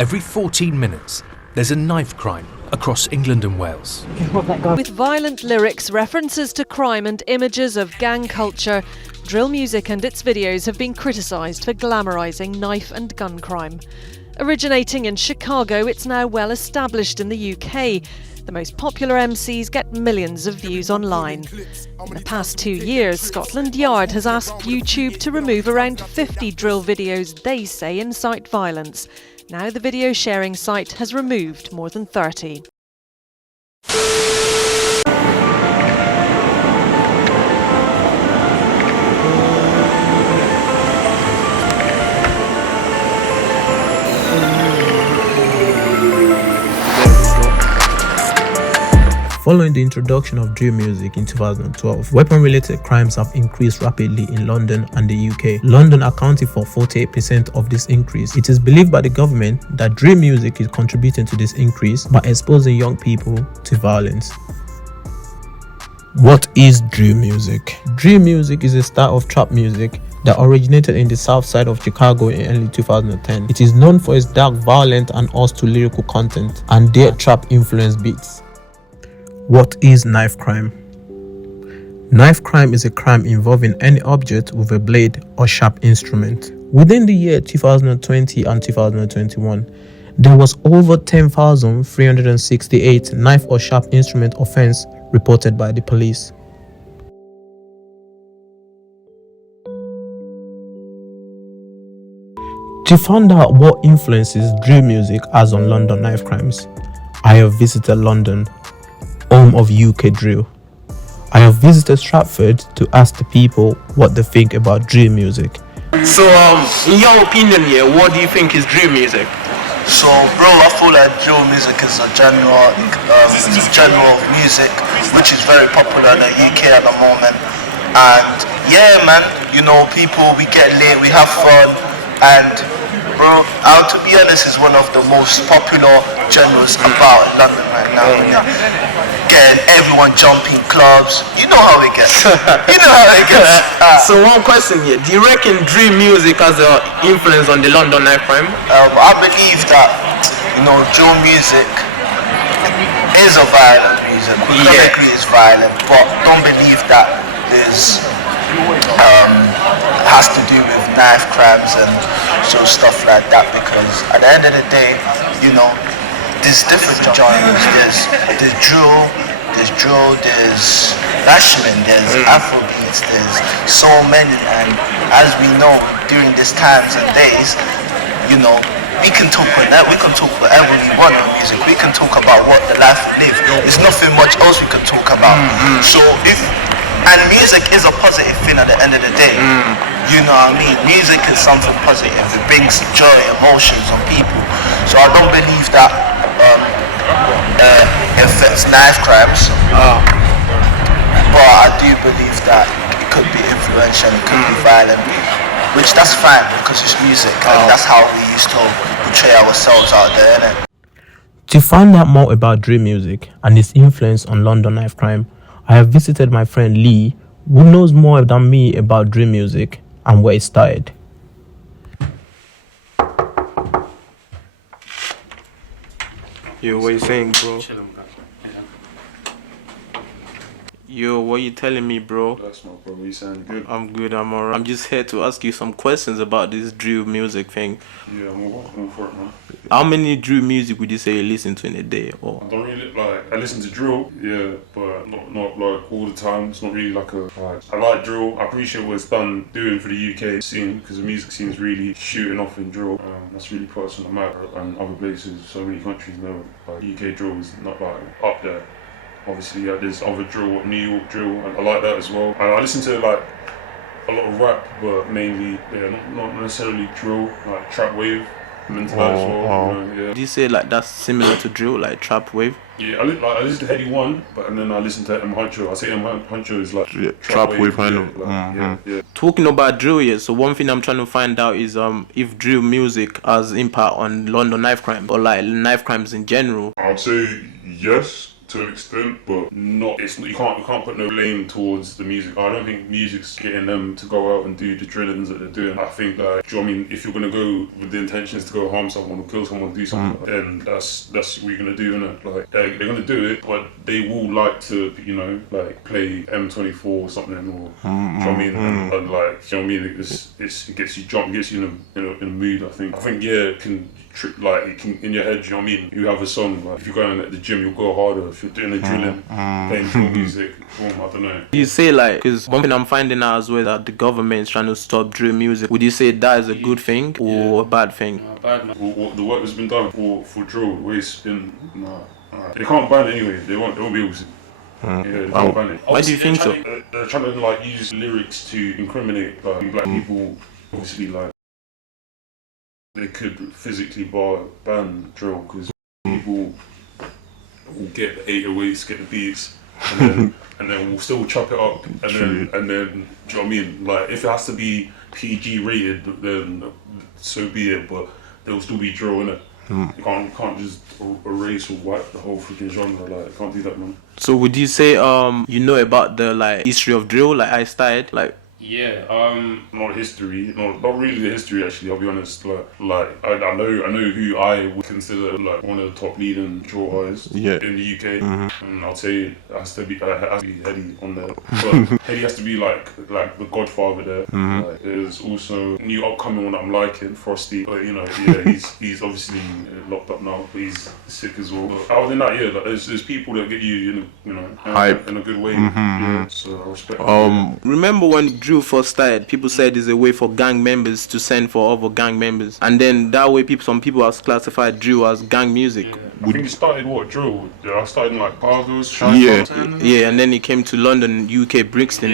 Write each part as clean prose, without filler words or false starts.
Every 14 minutes, there's a knife crime across England and Wales. With violent lyrics, references to crime and images of gang culture, drill music and its videos have been criticised for glamorising knife and gun crime. Originating in Chicago, it's now well established in the UK. The most popular MCs get millions of views online. In the past 2 years, Scotland Yard has asked YouTube to remove around 50 drill videos they say incite violence. Now the video sharing site has removed more than 30. Following the introduction of drill music in 2012, weapon-related crimes have increased rapidly in London and the UK. London accounted for 48% of this increase. It is believed by the government that drill music is contributing to this increase by exposing young people to violence. What is drill music? Drill music is a style of trap music that originated in the south side of Chicago in early 2010. It is known for its dark, violent and also lyrical content and their trap-influenced beats. What is knife crime? Knife crime is a crime involving any object with a blade or sharp instrument. Within the year 2020 and 2021, there was over 10,368 knife or sharp instrument offense reported by the police. To find out what influences drill music has on London knife crimes, I have visited London, home of UK drill. I have visited Stratford to ask the people what they think about drill music. So, in your opinion, what do you think is drill music? So, bro, I feel like drill music is a genre of music which is very popular in the UK at the moment. And yeah, man, you know, people, we get lit, we have fun, and bro, to be honest, is one of the most popular genres about London right now. Getting everyone jumping clubs. You know how it gets. So one question here. Do you reckon drill music has an influence on the London knife crime? I believe that, you know, drill music is a violent music. Lyrically it's violent, but don't believe that there's has to do with knife crimes and so stuff like that, because at the end of the day, you know, there's different genres. There's drill, there's bashment, there's Afrobeats, there's so many, and as we know during these times and days, you know, we can talk whatever we want on music. We can talk about what the life we live. There's nothing much else we can talk about. So and music is a positive thing at the end of the day. You know what I mean? Music is something positive. It brings joy, emotions on people. So I don't believe that it affects knife crimes. But I do believe that it could be influential, it could be violent, which that's fine because it's music and that's how we used to portray ourselves out there, innit? To find out more about drill music and its influence on London knife crime, I have visited my friend Lee, who knows more than me about drill music and where it started. Yo, what you saying, bro? Yo, what you telling me, bro? That's my problem. You sound good. I'm good, I'm alright. I'm just here to ask you some questions about this drill music thing. Yeah, I'm welcome for it, man. How many drill music would you say you listen to in a day? Or I don't really I listen to drill, yeah, but not like all the time. It's not really like I like drill. I appreciate what it's doing for the UK scene, because the music scene is really shooting off in drill. That's really put us on the map, and other places, so many countries know like UK drill is not like up there. Obviously, there's other drill, New York drill, and I like that as well. And I listen to like a lot of rap, but mainly, not necessarily drill, like trap wave. I'm into that as well. You know, yeah. Do you say like that's similar to drill, like trap wave? Yeah, I listen to Heady One, and then I listen to M Huncho. I say M Huncho is like trap wave kind of. Yeah. Talking about drill, so one thing I'm trying to find out is if drill music has impact on London knife crime or like knife crimes in general. I'd say yes, to an extent, but not. You can't put no blame towards the music. I don't think music's getting them to go out and do the drillings that they're doing. I think like, do you know what I mean? If you're gonna go with the intentions to go harm someone or kill someone, do something, then that's what you're gonna do, innit? Like they're gonna do it, but they will like to, you know, like play M24 or something, or do you know what I mean? And like, do you know what I mean? It gets you jumped, gets you in a mood. I think yeah, it can. Like it can, in your head, you know what I mean? You have a song, like if you're going at the gym, you'll go harder. If you're doing the drilling, playing drill music, I don't know. You say like, because one thing I'm finding out as well that the government is trying to stop drill music. Would you say that is a good thing or a bad thing? Bad. The work that's been done for drill, the way it's been, they can't ban it anyway. They won't be able to. Yeah, they can't ban it. Why do you think so? They're trying to like use lyrics to incriminate like black people. Obviously, like. They could physically ban drill because people will get the 808s, get the beats, and then we'll still chop it up, and then do you know what I mean? Like if it has to be PG rated, then so be it. But there will still be drill in it. You can't just erase or wipe the whole freaking genre. Like you can't do that, man. So would you say you know about the like history of drill? Like I started like. Yeah, not history, not really the history actually, I'll be honest, like I know who I would consider like one of the top leading drill artists in the UK, and I'll say it has to be Heady on there, but Heady has to be like the godfather there. Like, there's also a new upcoming one that I'm liking, Frosty, but you know, yeah, he's obviously locked up now, but he's sick as well. But other than that, yeah, like, there's people that get you hype in a good way, yeah, so I respect remember when drill first started, people said it's a way for gang members to send for other gang members, and then that way some people have classified drill as gang music. I think it started drill. I started in like Barbados, yeah, and then it came to London, UK, Brixton.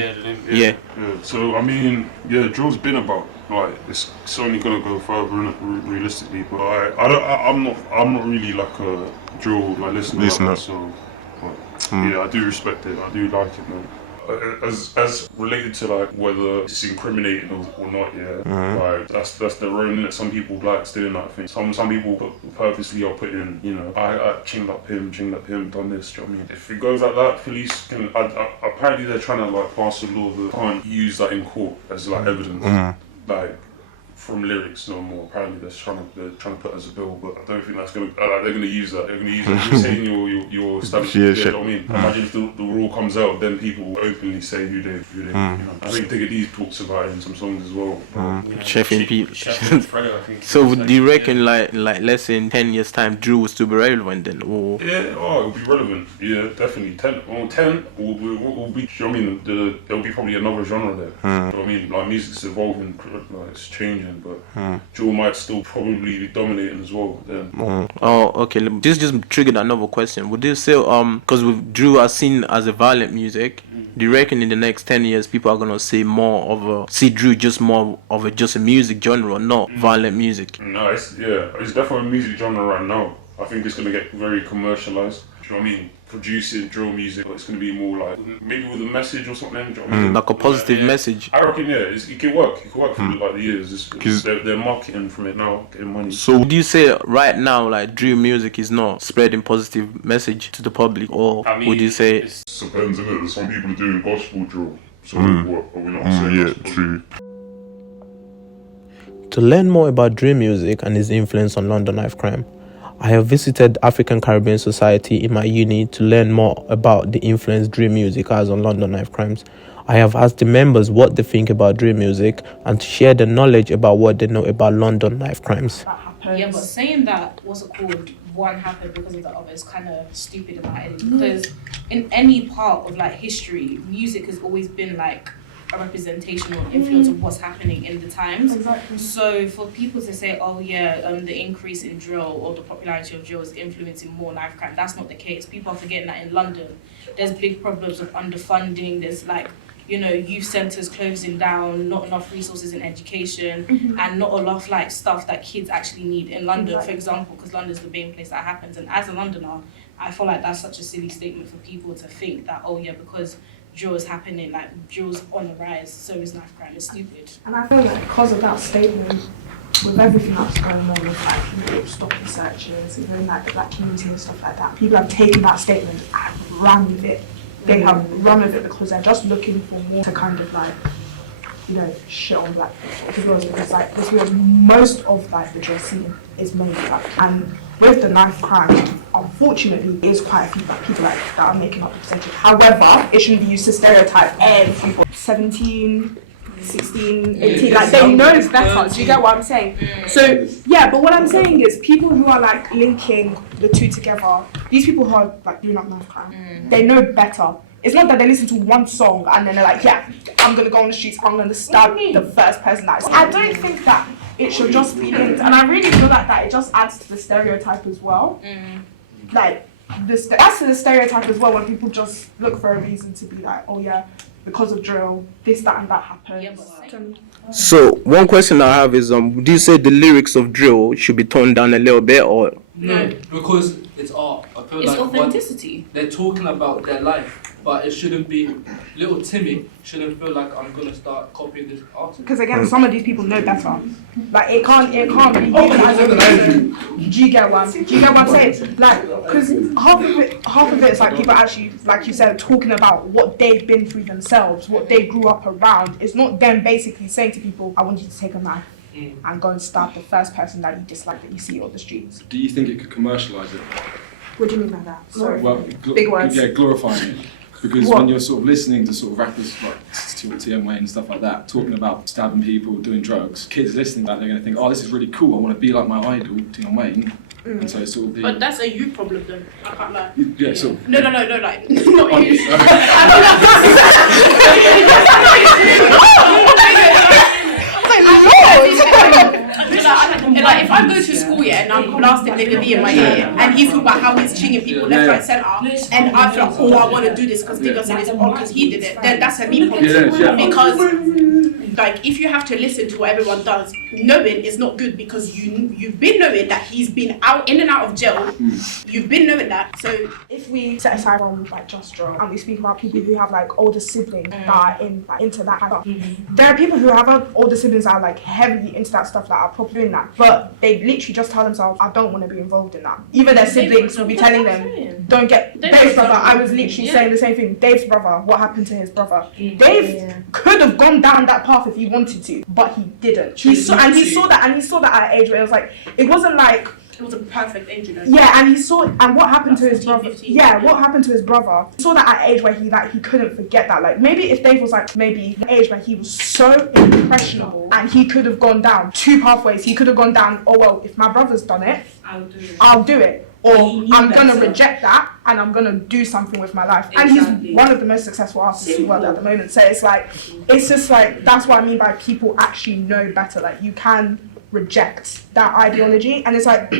Yeah. So I mean, yeah, drill's been about like it's only gonna go further realistically, but I'm not really like a drill like listener. So yeah, I do respect it. I do like it, man. As related to like whether it's incriminating or not, like that's their own, innit? Some people like doing that thing. Some people purposely are putting, you know, I chinged up him, done this. Do you know what I mean? If it goes like that, police can. Apparently they're trying to like pass a law that can't use that in court as like evidence, like from lyrics no more. Apparently they're trying to put as a bill, but I don't think that's gonna. They're gonna use that. They're gonna use it. You're saying your establishment. You know what I mean? Imagine if the rule comes out, then people openly say who they. You know. I think Digga D talks about it in some songs as well. Chefing people. So do you reckon like let's say in 10 years time, drill will still be relevant then? Or yeah, it'll be relevant. Yeah, definitely. 10 will be. You know what I mean? There'll be probably another genre there. You know what I mean? Like music's evolving, like it's changing. But drill might still probably be dominating as well then. Oh, okay. This just triggered another question. Would you say because with drill are seen as a violent music, do you reckon in the next 10 years people are gonna see drill just more of a music genre, not violent music? No, it's definitely a music genre right now. I think it's gonna get very commercialized. Do you know what I mean? Producing drill music, it's going to be more like maybe with a message or something. Do you know what I mean? Like a positive message. I reckon, it can work. It can work for like the years. They're marketing from it now, getting money. So would you say right now, like drill music is not spreading positive message to the public, or would you say? It depends, innit? There's some people doing gospel drill. So what are we not saying? Yeah, true. To learn more about drill music and its influence on London knife crime, I have visited African Caribbean Society in my uni to learn more about the influence drill music has on London knife crimes. I have asked the members what they think about drill music and to share the knowledge about what they know about London knife crimes. Yeah, but saying that one happened because of the other is kind of stupid in my head, because in any part of like history, music has always been like a representation or influence of what's happening in the times. Exactly. So for people to say, the increase in drill or the popularity of drill is influencing more knife crime, that's not the case. People are forgetting that in London, there's big problems of underfunding. There's like, youth centres closing down, not enough resources in education, and not enough like stuff that kids actually need in London, for example, because London's the main place that happens. And as a Londoner, I feel like that's such a silly statement for people to think that, because drill is happening, like drill's on the rise, so is knife crime. It's stupid. And I feel like because of that statement, with everything that's going on with like stopping searches, like the black community and stuff like that, people have taken that statement and run with it. They have run with it because they're just looking for more to kind of like, shit on black people. Because like this was most of like the dress scene is mainly black, and with the knife crime, unfortunately, there's quite a few black people like that are making up the percentage. However, it shouldn't be used to stereotype everyone. 17, 16, 18, like they know better. Do you get what I'm saying? So yeah, but what I'm saying is people who are like linking the two together, these people who are like doing up knife crime, they know better. It's not that they listen to one song and then they're like, yeah, I'm gonna go on the streets, I'm gonna stab the first person that I don't think that it should just be linked, and I really feel like that it just adds to the stereotype as well. Like this adds to the stereotype as well when people just look for a reason to be like, oh yeah, because of drill, this, that, and that happens. So one question I have is, do you say the lyrics of drill should be toned down a little bit, or? No, because it's art. I feel it's like authenticity. They're talking about their life, but it shouldn't be. Little Timmy shouldn't feel like I'm gonna start copying this artist. Because again, some of these people know better. Like it can't be used as a reason. Do you get what I'm saying? Like, because half of it is like people actually, like you said, talking about what they've been through themselves, what they grew up around. It's not them basically saying to people, I want you to take a knife and go and stab the first person that you dislike that you see on the streets. Do you think it could commercialise it? What do you mean by that? Sorry. Well, big words. Yeah, glorifying it. Because when you're sort of listening to sort of rappers like TM Wayne and stuff like that, talking about stabbing people, doing drugs, kids listening to that, they're going to think, oh, this is really cool, I want to be like my idol, TM Wayne. And so it's sort of the... But that's a you problem though, I can't lie. Yeah, so... No, like, not you. Like if I go to school and I'm blasting Nigga D in my ear and he's talking about how he's chinging people left, right, centre, and I feel like, oh, I want to do this because Nigga said it's on because he did it, then that's a me problem. Because like if you have to listen to what everyone does, knowing is not good because you've been knowing that he's been in and out of jail. You've been knowing that. So if we set aside from like just drill and we speak about people who have like older siblings that are into that kind of stuff, there are people who have older siblings that are like heavily into that stuff that are probably doing that, but they literally just tell themselves, I don't want to be involved in that. Even their siblings will be telling them, don't get Dave's brother. I was literally saying the same thing. Dave's brother, what happened to his brother? Dave could have gone down that path if he wanted to, but he didn't. He saw that at an age where it was like, it wasn't like it was a perfect age, you know. Yeah, and he saw, and what happened to his brother? Yeah, what happened to his brother? He saw that at an age where he couldn't forget that. Like maybe if Dave was like maybe the age where he was so impressionable and he could have gone down two pathways. He could have gone down, oh well, if my brother's done it, I'll do it. Or I'm gonna reject that and I'm gonna do something with my life. Exactly. And he's one of the most successful artists in the world at the moment. So it's like, it's just like, that's what I mean by people actually know better. Like you can reject that ideology, and it's like,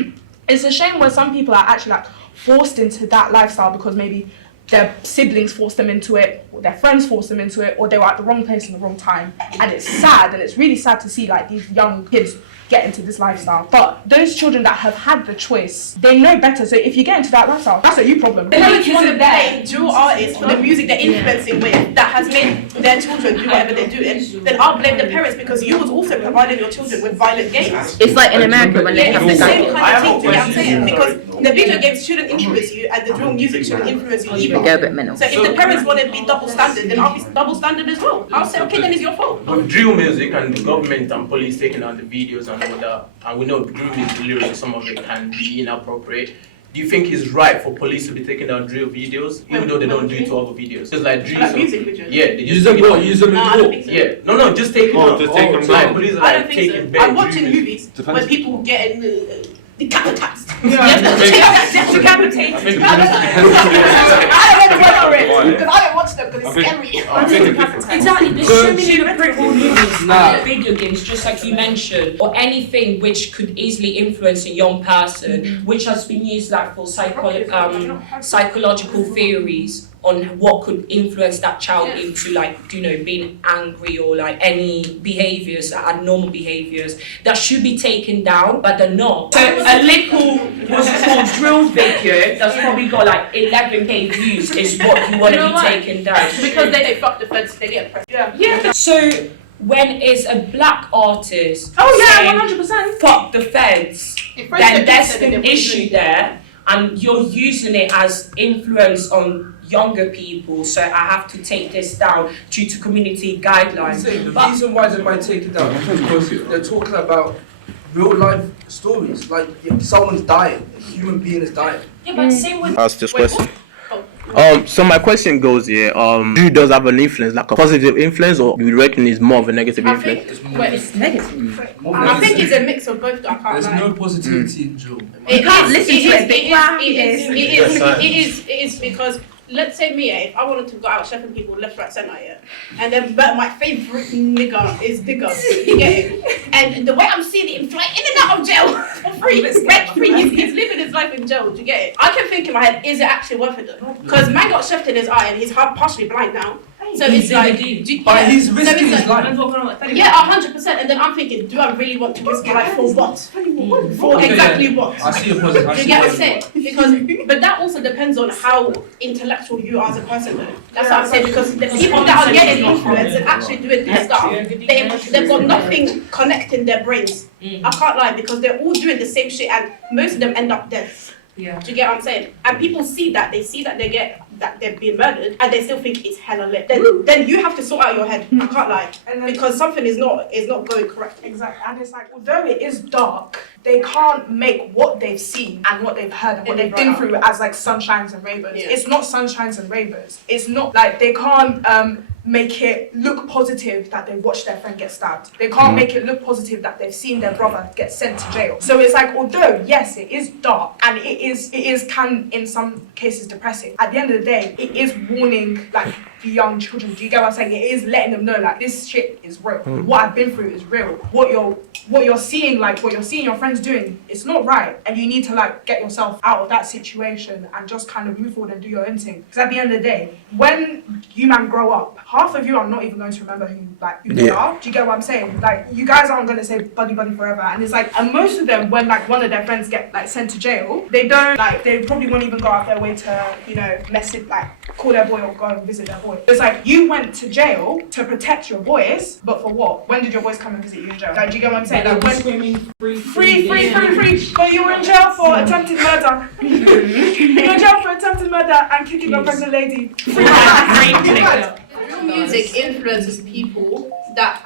it's a shame when some people are actually like forced into that lifestyle because maybe their siblings forced them into it, or their friends forced them into it, or they were at the wrong place in the wrong time. And it's sad, and it's really sad to see like these young kids get into this lifestyle. But those children that have had the choice, they know better. So if you get into that lifestyle, that's a you problem. The parents want to blame drill artists for the music they're influencing with that has made their children do whatever they're doing, then I'll blame the parents because you was also providing your children with violent games. It's like in America when they have the the same kind of thing, you know what I'm saying? Because the video games shouldn't influence you and the drill music shouldn't influence you either. Go a bit mental. So if the parents want to be double standard, then I'll be double standard as well. I'll say, okay, then it's your fault. With drill music and the government and police taking out the videos and all that, and we know drill music lyrics, some of it can be inappropriate. Do you think it's right for police to be taking down drill videos, even though they don't do it to other videos? Just like drill music videos. Yeah, they just take it out. Use them in court. Yeah, no, just take it out. Just take them like police are I don't like think taking so. I'm watching movies where people get decapitated. Decapitated. I don't know for it because I don't watch them because it's scary. Exactly, there's so many inappropriate movies and video games, just like you mentioned, or anything which could easily influence a young person, which has been used like for psychological theories on what could influence that child into like, you know, being angry or like any behaviours, abnormal behaviours that should be taken down, but they're not. So a little what's it called drill video that's probably got like 11k views is what you want to be taken down. Because they fuck the fence, they get pressed. Yeah. So when it's a black artist Oh yeah, saying, 100%. fuck the feds, then there's an issue there, and you're using it as influence on younger people, so I have to take this down due to community guidelines. The reason why they might take it down is because they're talking about real life stories, like if someone's dying, a human being is dying. Yeah, but same with... Ask this question. So my question goes here, Drew does have an influence, like a positive influence, or do you reckon it's more of a negative influence? It's negative. I think it's a mix of both. I can't There's lie. no positivity in drill. It can't listen to it. It is because let's say me, if I wanted to go out chefing people left, right, centre, and then but my favourite nigga is Digger, you get it? And the way I'm seeing him fly in and out of jail for free, rent free, he's living his life in jail, do you get it? I can think in my head, is it actually worth it though? Because man got chefed in his eye and he's partially blind now. So it's like, But he's risking his life. Yeah, 100%. And then I'm thinking, do I really want to risk my life for what? For exactly what? I see a positive. Do you get what I'm saying? Because, but that also depends on how intellectual you are as a person, though. That's what I'm saying. Because the people that are getting influenced and actually doing this stuff, they've got nothing connecting their brains. I can't lie, because they're all doing the same shit, and most of them end up dead. Yeah. Do you get what I'm saying? And people see that, they see that that they're being murdered, and they still think it's hella lit. Then you have to sort out your head. I can't lie, because something is not going correct. Exactly, and it's like, although it is dark, they can't make what they've seen and what they've heard and what they've been through as like sunshines and rainbows. Yeah. It's not sunshines and rainbows. It's not like they can't make it look positive that they watched their friend get stabbed. They can't make it look positive that they've seen their brother get sent to jail. So it's like, although yes, it is dark and it can in some cases depressing, at the end of the day, it is warning like the young children. Do you get what I'm saying? It is letting them know like this shit is real. What I've been through is real. What you're seeing, like what you're seeing your friends doing, it's not right, and you need to like get yourself out of that situation and just kind of move forward and do your own thing. Because at the end of the day, when you man grow up, half of you are not even going to remember who they are. Do you get what I'm saying? Like you guys aren't going to say buddy forever, and it's like, and most of them, when like one of their friends get like sent to jail, they probably won't even go out their way to message, like call their boy or go and visit their boy. It's like you went to jail to protect your boys, but for what? When did your boys come and visit you in jail? Like, do you get what I'm saying? Like, when screaming free, but you were in jail for attempted murder. You were in jail for attempted murder and kicking a pregnant lady. Real music influences people that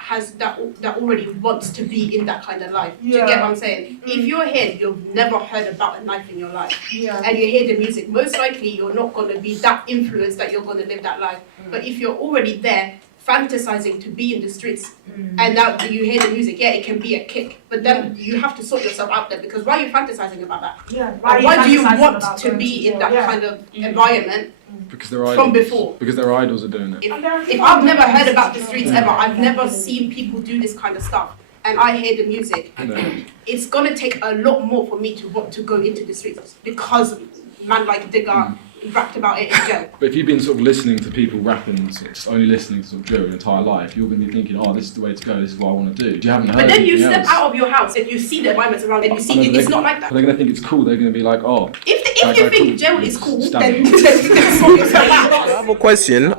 already wants to be in that kind of life. Do you get what I'm saying? If you're here, you've never heard about a knife in your life, and you hear the music, most likely you're not going to be that influenced that you're going to live that life. But if you're already there, fantasizing to be in the streets, and now you hear the music, it can be a kick, but then you have to sort yourself out there, because why are you fantasizing about that? Why do you want to be in that kind of environment? Because they're idols. From before. Because their idols are doing it. If I've never heard about the streets ever, I've never seen people do this kind of stuff, and I hear the music, it's gonna take a lot more for me to want to go into the streets, because man like Digger rapped about it in jail. But if you've been sort of listening to people rapping, sort of just only listening to sort of drill your entire life, you're going to be thinking, oh, this is the way to go, this is what I want to do. You haven't heard But then you step else. out of your house and you see the environments around and you see it's not like that. But they're going to think it's cool, they're going to be like, oh. If you think jail is cool, then I have a question.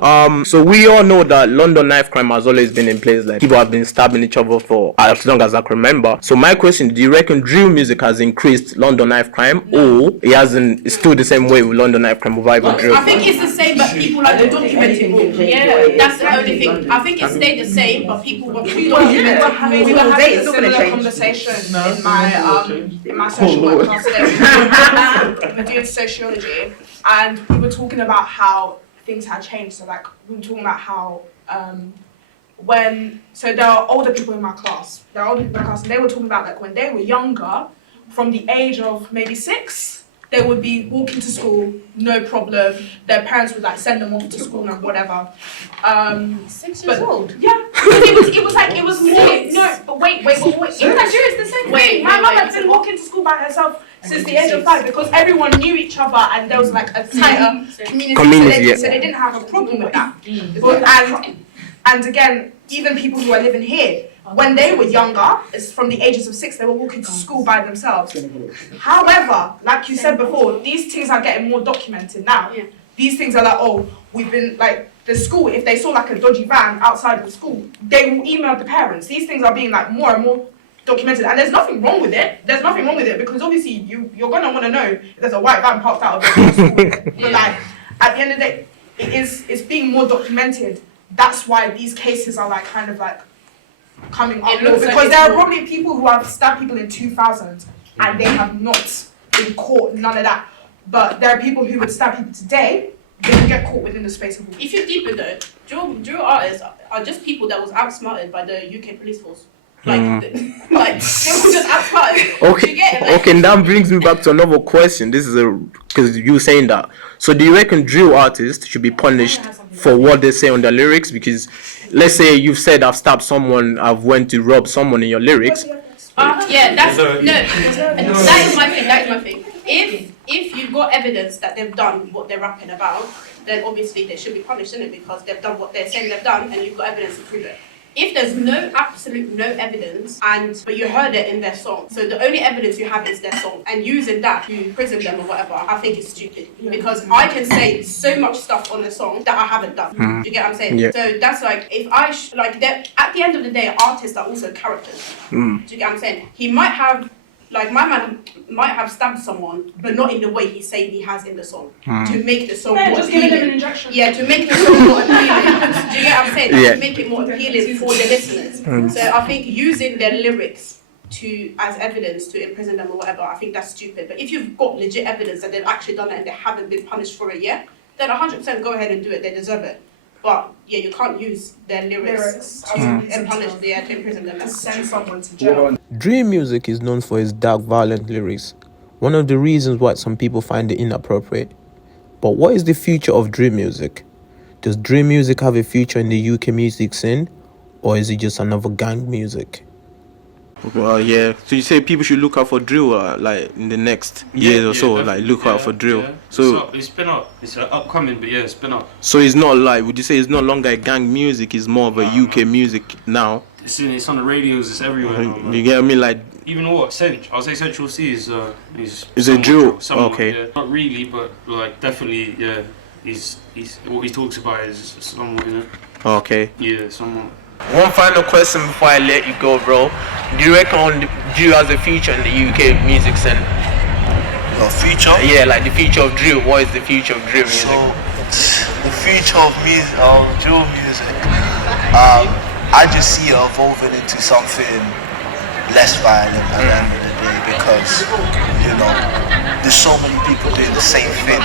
So we all know that London knife crime has always been in place. Like people have been stabbing each other for as long as I can remember. So my question: do you reckon drill music has increased London knife crime, or it hasn't? It's still the same way with London knife crime without even drill? I think it's the same, but people like to document it more. Yeah, that's the only thing. I think it stayed the same, but people want to document it. We were having a similar conversation in my social work class today. We're doing sociology, and we were talking about how things had changed. So like we were talking about how there are older people in my class. And they were talking about like when they were younger, from the age of maybe 6. They would be walking to school, no problem. Their parents would like send them off to school and whatever. 6 years old? Yeah. It was more. No, but wait. In Nigeria it's the same thing. My mum had been walking to school by herself since the age of 5 because everyone knew each other and there was like a tighter community. So they didn't have a problem with that. And again, even people who are living here, when they were younger, it's from the ages of 6, they were walking to school by themselves. However, like you said before, these things are getting more documented now. these things are like, oh, we've been like the school, if they saw like a dodgy van outside of the school, they will email the parents. These things are being like more and more documented, and there's nothing wrong with it. There's nothing wrong with it because obviously you're gonna want to know if there's a white van parked out of the school. But like at the end of the day, it's being more documented. That's why these cases are like kind of like coming up more, because there are probably people who have stabbed people in 2000 and they have not been caught, none of that. But there are people who would stab people today, they will get caught within the space of a week. If you're deeper though, drill artists are just people that was outsmashed by the UK police force. Like they were just outsmarted. Okay, You get it? Like, okay, and that brings me back to another question. This is because you were saying that. So do you reckon drill artists should be punished for what they say on their lyrics? Because let's say you've said I've stabbed someone, I've went to rob someone in your lyrics. yeah, that is my thing. That is my thing. If you've got evidence that they've done what they're rapping about, then obviously they should be punished, isn't it? Because they've done what they're saying they've done, and you've got evidence to prove it. If there's no evidence, but you heard it in their song, so the only evidence you have is their song, and using that to prison them or whatever, I think it's stupid. Because I can say so much stuff on the song that I haven't done. Do you get what I'm saying? Yeah. So that's like, if I, at the end of the day, artists are also characters. Do you get what I'm saying? He might have, like, my man might have stabbed someone, but not in the way he's saying he has in the song. To make the song more just giving them an appealing. injection. Yeah, to make the song more appealing. Do you get what I'm saying? Yeah. To make it more appealing for the listeners. So I think using their lyrics as evidence to imprison them or whatever, I think that's stupid. But if you've got legit evidence that they've actually done it and they haven't been punished for it yet, then 100% go ahead and do it. They deserve it. But yeah, you can't use their lyrics to imprison them. Send someone to jail. Drill music is known for its dark, violent lyrics, one of the reasons why some people find it inappropriate. But what is the future of drill music? Does drill music have a future in the UK music scene, or is it just another gang music? Well, yeah. So you say people should look out for drill, like in the next years or so, like look out for drill. Yeah. So It's been up. It's upcoming, but yeah, it's been up. so it's not like, would you say it's no longer a gang music? It's more of a UK music now. It's on the radios. It's everywhere. Now, man. You get me? Like Even I'll say Central C is Is a somewhat drill? somewhat, Okay. Yeah. Not really, but like definitely, yeah. He's what he talks about is somewhat, you know. okay. Yeah, somewhat. One final question before I let you go, bro. Do you reckon drill has a future in the UK music scene? Your future? Yeah, like the future of drill. What is the future of drill music? So, the future of music, of drill music, I just see it evolving into something less violent at the end of the day, because, you know, there's so many people doing the same thing,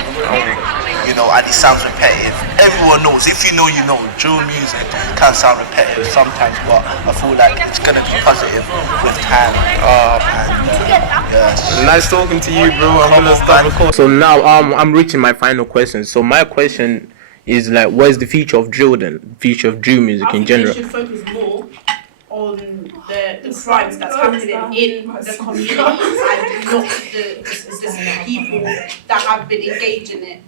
you know, and it sounds repetitive. Everyone knows, if you know, you know, drill music can sound repetitive sometimes, but I feel like it's gonna be positive with time. Yes. Nice talking to you, bro. I'm gonna stop recording. So now I'm reaching my final question. So my question is like, what is the future of drill then? Future of drill music in general? I think they should focus more on the crimes that's happening in the community and not the people that have been engaged in it.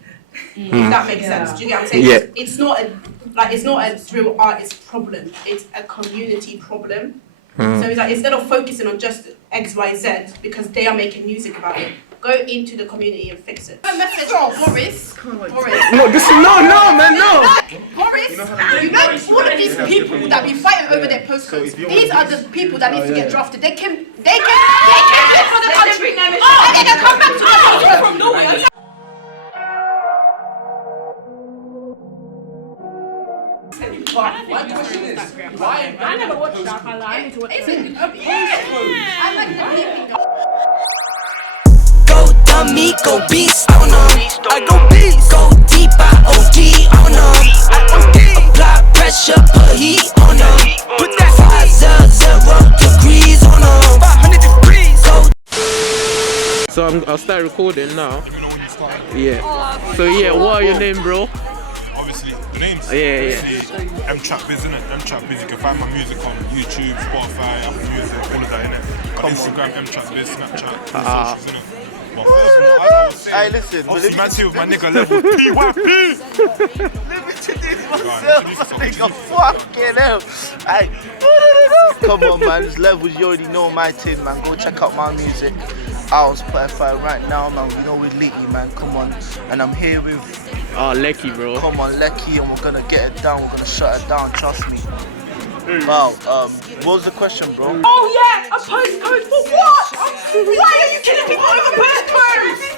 If that makes sense. Do you get what I'm saying? Yeah. It's not a drill artist problem. It's a community problem. So it's like, instead of focusing on just XYZ because they are making music about it, go into the community and fix it. A message for Boris. Boris. No, man, no. Boris, you know all of these people that be fighting over their postcodes. These are the people that need to get drafted. They can fit for the country. Oh, they can come back to the country from nowhere. My question is, why? I never watched that. I need to watch it. I like the people. Go dummy, go beast on them. I go beast. Go deep, I OD on them. Apply pressure, put heat on them. Put that 0 degrees on them. 500 degrees. So I'll start recording now. Yeah. So yeah, what are your name, bro? Obviously, the names. Yeah. M-Trap Biz, innit? M-Trap Biz. You can find my music on YouTube, Spotify, Apple Music, all of that, innit? On Instagram, M-Trap Biz, Snapchat, all socials, innit? But first of all, Hey, listen, obviously, man's here with my nigga level PYP. Let me introduce myself, nigga. Fucking hell. Hey, come on, man. There's levels, you already know my team, man. Go check out my music. out Spotify right now, man. You know we're litty, man. Come on, and I'm here with Lecky, bro. Come on, Lecky, and we're gonna get it down. We're gonna shut it down. Trust me. Wow. What was the question, bro? Oh yeah, a postcode for what? Why are you killing people over postcodes?